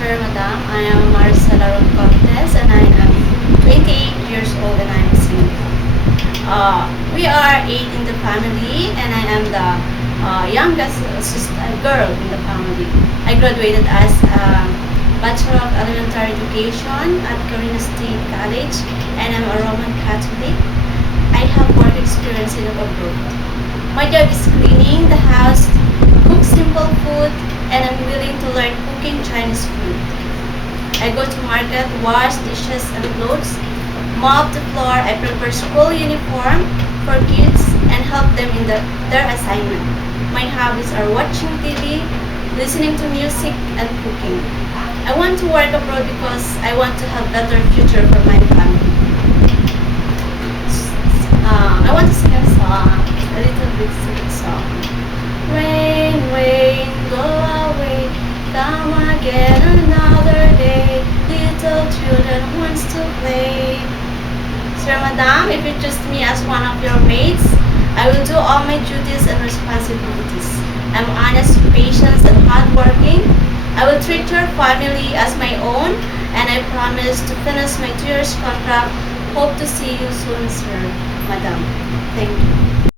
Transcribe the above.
sir, madam. I am Marcela Ron Cortez and I am 28 years old and I am single. We are 8 in the family and I am the youngest sister, girl in the family. I graduated as a Bachelor of Elementary Education at Carina State College and I'm a Roman Catholic. I have work experience in abroad. My job is cleaning the house, cook simple food, and I'm willing to learn cooking Chinese food. I go to market, wash dishes and clothes, mop the floor, I prepare school uniform for kids and help them in their assignment. My hobbies are watching TV, listening to music, and cooking. I want to work abroad because I want to have better future for my family. I want to sing a song, a little bit sweet song. Rain, rain, go away, come again another day. Little children wants to play. Sir, madam, if you choose me as one of your maids, I will do all my duties and responsibilities. I'm honest, patient, and hardworking. I will treat your family as my own, and I promise to finish my 2 years contract. Hope to see you soon, sir, madam. Thank you.